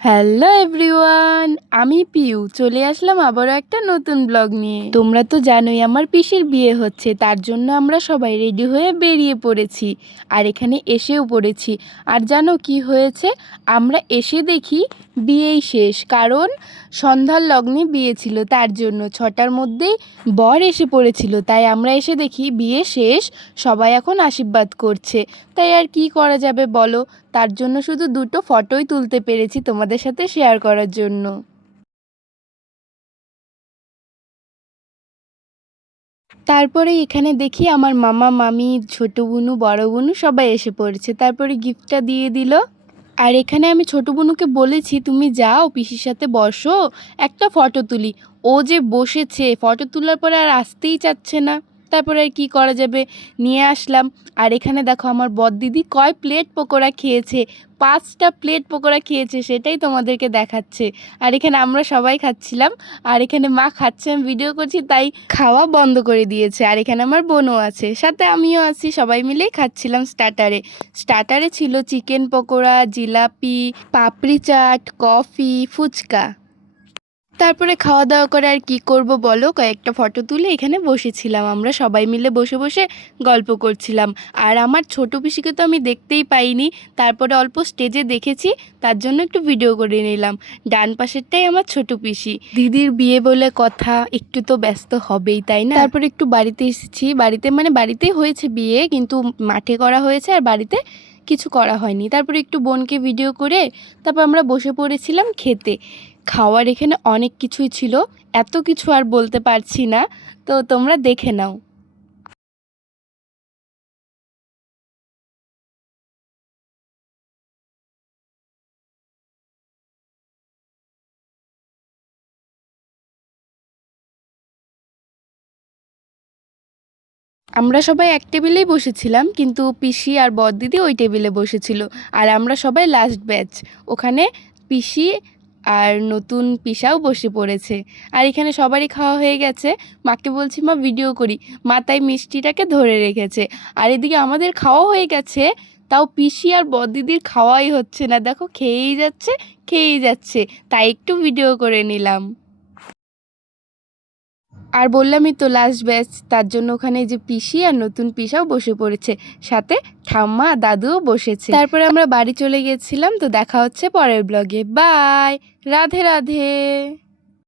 Hello everyone, আমি পিউ চলে আসলাম আবারও একটা নতুন ব্লগ নিয়ে। তোমরা তো জানোই আমার পিসির বিয়ে হচ্ছে, তার জন্য আমরা সবাই রেডি হয়ে বেরিয়ে পড়েছি আর এখানে এসেও পড়েছি। আর জানো কি হয়েছে, আমরা এসে দেখি বিয়েই শেষ, কারণ সন্ধ্যার লগ্নে বিয়ে ছিল, তার জন্য 6টার মধ্যেই বর এসে পড়েছিল। তাই আমরা এসে দেখি বিয়ে শেষ, সবাই এখন আশীর্বাদ করছে। তাই আর কি করা যাবে বলো, তার জন্য শুধু দুটো ফটোই তুলতে পেরেছি তোমাদের সাথে শেয়ার করার জন্য। তারপরে এখানে দেখি আমার মামা মামি ছোট বুনু বড় বুনু সবাই এসে পড়েছে, তারপরে গিফটটা দিয়ে দিল। আর এখানে আমি ছোট বুনুকে বলেছি তুমি যাও পিসির সাথে বসো, একটা ফটো তুলি। ও যে বসেছে, ফটো তোলার পরে আর আসতেই চাচ্ছে না। তারপরে আর কি করা যাবে, নিয়ে আসলাম। আর এখানে দেখো আমার বড়দিদি কয় প্লেট পকোড়া খেয়েছে, 5টা প্লেট পকোড়া খেয়েছে, সেটাই তোমাদেরকে দেখাচ্ছে। আর এখানে আমরা সবাই খাচ্ছিলাম, আর এখানে মা খাচ্ছে, আমি ভিডিও করছি তাই খাওয়া বন্ধ করে দিয়েছে। আর এখানে আমার বোনও আছে, সাথে আমিও আছি, সবাই মিলেই খাচ্ছিলাম। স্টার্টারে ছিল চিকেন পকোড়া, জিলাপি, পাপড়ি চাট, কফি, ফুচকা। তারপরে খাওয়া দাওয়া করে আর কি করব বলো, কয়েকটা ফটো তুলে এখানে বসেছিলাম, আমরা সবাই মিলে বসে বসে গল্প করছিলাম। আর আমার ছোট পিসিকে তো আমি দেখতেই পাইনি, তারপরে অল্প স্টেজে দেখেছি, তার জন্য একটু ভিডিও করে নিলাম। ডান পাশেরটাই আমার ছোট পিসি। দিদির বিয়ে বলে কথা, একটু তো ব্যস্ত হবেই তাই না। তারপরে একটু বাড়িতে এসেছি, বাড়িতেই হয়েছে বিয়ে, কিন্তু মাঠে করা হয়েছে আর বাড়িতে কিছু করা হয়নি। তারপরে একটু বোনকে ভিডিও করে তারপর আমরা বসে পড়েছিলাম খেতে। খাওয়ার এখানে অনেক কিছুই ছিল, এত কিছু আর বলতে পারছি না, তো তোমরা দেখে নাও। আমরা সবাই এক টেবিলেই বসেছিলাম, কিন্তু পিসি আর বড়দিদি ওই টেবিলে বসেছিল। আর আমরা সবাই লাস্ট ব্যাচ, ওখানে পিসি আর নতুন পিসাও বসে পড়েছে। আর এখানে সবারই খাওয়া হয়ে গেছে, মাকে বলছি মা ভিডিও করি, মা তাই মিষ্টিটাকে ধরে রেখেছে। আর এদিকে আমাদের খাওয়া হয়ে গেছে, তাও পিসি আর বড়দিদির খাওয়াই হচ্ছে না, দেখো খেয়েই যাচ্ছে, তাই একটু ভিডিও করে নিলাম। আর বললামই তো লাস্ট ব্যাচ, তার জন্য ওখানে যে পিসি আর নতুন পিসাও বসে পড়েছে, সাথে ঠাম্মা দাদুও বসেছে। তারপরে আমরা বাড়ি চলে গেছিলাম, তো দেখা হচ্ছে পরের ব্লগে। বাই, রাধে রাধে।